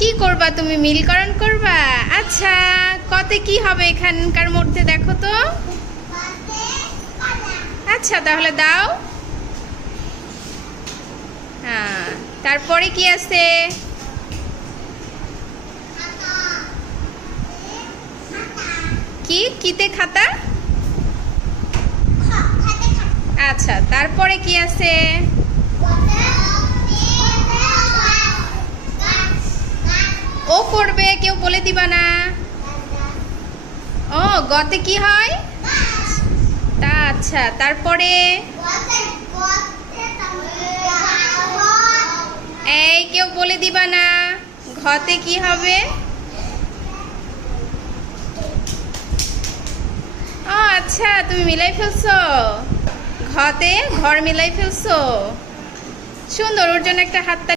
কি করবা তুমি? মিলকরণ করবা? আচ্ছা, কতে কি হবে এখানকার মধ্যে দেখো তো। আচ্ছা তাহলে দাও। হ্যাঁ, তারপরে কি আছে? কি কিতে খাতা? আচ্ছা, তারপরে কি আছে? ও করবে, কেউ বলে দিবা না। ও গতে কি হয়? তা আচ্ছা, তারপরে? এই কেউ বলে দিবা না, ঘতে কি হবে? ও আচ্ছা, তুমি মিলাই ফেলছো। ঘতে ঘর মিলাই ফেলছো। সুন্দর, ওর জন্য একটা হাততালি।